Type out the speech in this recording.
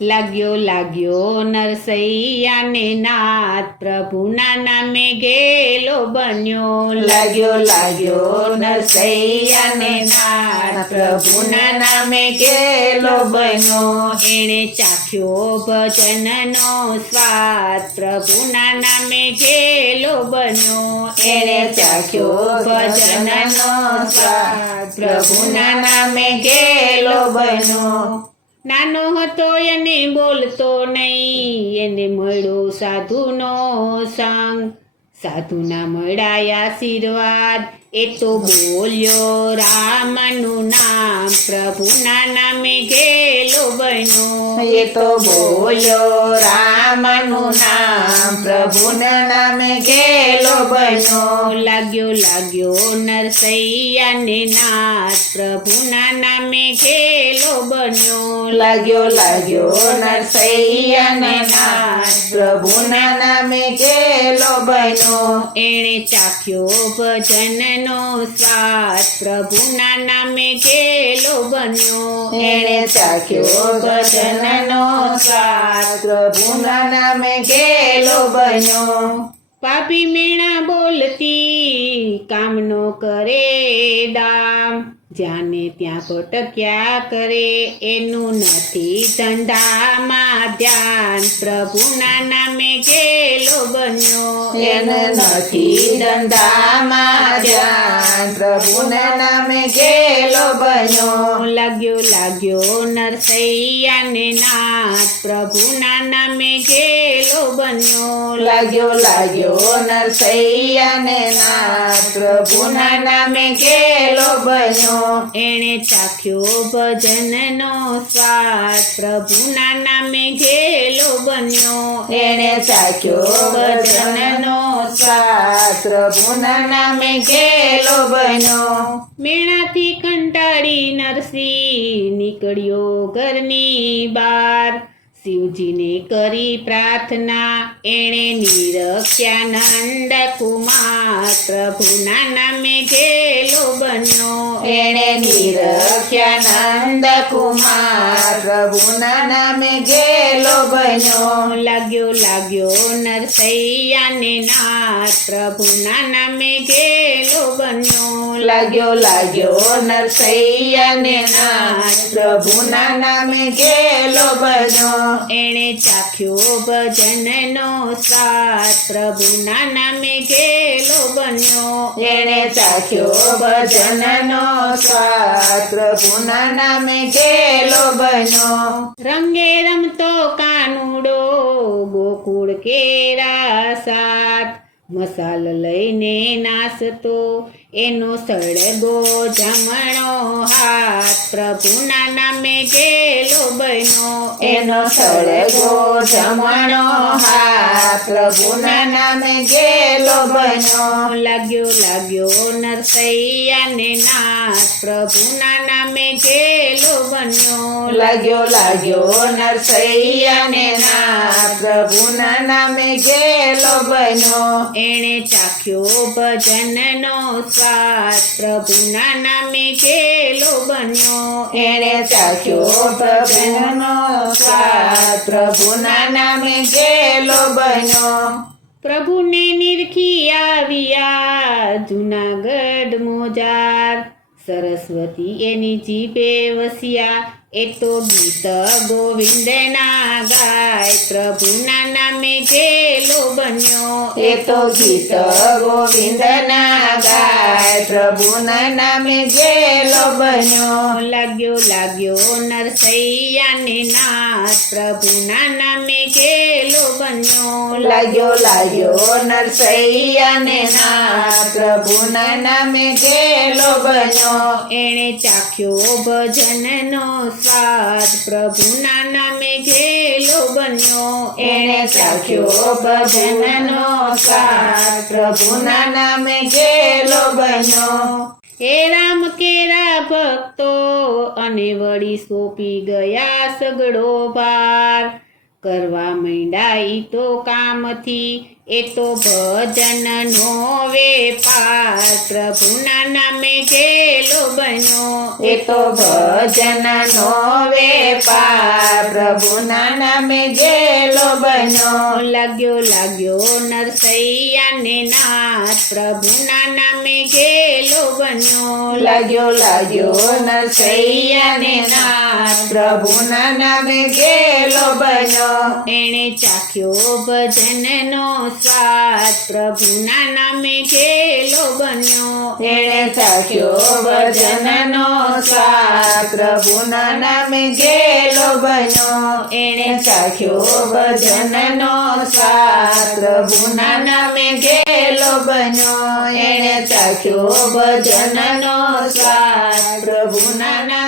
લાગ્યો લાગ્યો નરસૈયાને નાથ, પ્રભુના નામે ઘેલો બન્યો. લાગ્યો લાગ્યો નરસૈયાને નાથ, પ્રભુના નામે ઘેલો બન્યો. એણે ચાખ્યો ભજનનો સ્વાદ, પ્રભુના નામે ઘેલો બન્યો. એણે ચાખ્યો ભજનનો સ્વાદ, પ્રભુના નામે ઘેલો બન્યો. નાનો હતો એને બોલતો નહીં, એને મળ્યો સાધુનો સંગ. સાધુના મળ્યા આશીર્વાદ, એ તો બોલ્યો રામનું નામ, પ્રભુના નામે ઘેલો બન્યો. એ તો બોલ્યો રામનું નામ, પ્રભુના નામે ઘેલો બન્યો. લાગ્યો લાગ્યો નરસૈયાને નાથ, પ્રભુના નામે ઘેલો બન્યો. લાગ્યો લાગ્યો નરસૈયાને નાથ, પ્રભુના નામે ઘેલો બન્યો. એણે ચાખ્યો ભજનનો સ્વાદ, પ્રભુના નામે ઘેલો બન્યો. એણે ચાખ્યો ભજનનો સ્વાદ, પ્રભુના નામે ઘેલો બન્યો. પાપી મીણા બોલતી કામ નો કરે દામ, જ્યાંને ત્યાં ભટક્યા કરે એનું નથી ધંધામાં ધ્યાન, પ્રભુના નામે ઘેલો બન્યો. એને નથી ધંધામાં ધ્યાન, પ્રભુના નામે ઘેલો બન્યો. લાગ્યો લાગ્યો નરસૈયાને નાથ, પ્રભુના નામે ઘેલો બન્યો. લાગ્યો લાગ્યો નરસૈયાને નાથ, પ્રભુના નામે ઘેલો બન્યો. એણે ચાખ્યો ભજનનો સ્વાદ, પ્રભુના નામે ઘેલો બન્યો. એણે ચાખ્યો ભજનનો સ્વાદ, પ્રભુના નામે ઘેલો બન્યો. મેણાથી કંટાળી નરસિંહ નીકળ્યો ઘરની બહાર, શિવજીને કરી પ્રાર્થના એણે નિરખ્યા નંદ કુમાર, પ્રભુના નામે ઘેલો બન્યો. એણે નિરખ્યા નંદ કુમાર, પ્રભુના નામે ઘેલો બન્યો. લાગ્યો લાગ્યો નરસૈયાને નાથ, પ્રભુના નામે ઘેલો બન્યો. લાગ્યો લાગ્યો નરસૈયાને નાથ, પ્રભુના નામે ઘેલો બન્યો. એણે ચાખ્યો ભજનનો સ્વાદ, પ્રભુના નામે ઘેલો બન્યો. એણે ચાખ્યો ભજનનો સ્વાદ, પ્રભુના નામે ઘેલો બન્યો. રંગે રમતો કાનુડો ગોકુળ કેરા સાથ, મસાલ લઈને નાસતો એનો સળગો જમણો હાથ, પ્રભુના નામે ઘેલો બન્યો. એનો સળગો જમણો હાથ, પ્રભુના નામે ઘેલો બન્યો. લાગ્યો લાગ્યો નરસૈયાને નાથ, પ્રભુના નામે ઘેલો બન્યો. લાગ્યો લાગ્યો નરસૈયાને નાથ, પ્રભુના નામે ઘેલો બન્યો. એણે ચાખ્યો ભજનનો સ્વાદ, પ્રભુના નામે ઘેલો બન્યો. એણે ચાખ્યો ભજનનો સ્વાદ, પ્રભુના નામે ઘેલો બન્યો. પ્રભુને નિરખી આવ્યા જુનાગઢ મોજાર, સરસ્વતી એની જીભે વસ્યા એ તો ગીત ગોવિંદના ગાય, પ્રભુના નામે ઘેલો બન્યો. એ તો ગીત ગોવિંદના ગાય, પ્રભુના નામે ઘેલો બન્યો. લાગ્યો લાગ્યો નરસૈયાને નાથ, પ્રભુના નામે ઘેલો બન્યો. લાગ્યો લાગ્યો નરસૈયાને નાથ, પ્રભુના નામે ઘેલો બન્યો. એણે ચાખ્યો ભજનનો સ્વાદ, પ્રભુના નામે ઘેલો બન્યો. એણે ચાખ્યો ભજનનો સ્વાદ, પ્રભુના નામે ઘેલો બન્યો. હે રામ કેરા ભક્તો અને વળી સોંપી ગયા સગડો ભાર, કરવા માંડ્યા ઈ તો કામથી એ તો ભજનનો વેપાર પ્રભુના નામે ઘેલો બન્યો એ તો ભજનનો વેપાર પ્રભુના નામે ગેલો બન્યો લાગ્યો નરસૈયાને નાથ પ્રભુના નામે ઘેલો બન્યો લાગ્યો નરસૈયાને નાથ પ્રભુના નામે ગેલો બન્યો એણે ચાખ્યો ભજનનો સ્વાદ પ્રભુના નામે ઘેલો બન્યો એણે ચાખ્યો ભજનનો સ્વાદ પ્રભુના નામે ગેલો બન્યો એણે ચાખ્યો ભજનનો સ્વાદ પ્રભુના નામે ગેલો બન્યો એણે ચાખ્યો ભજનનો સ્વાદ પ્રભુના નામે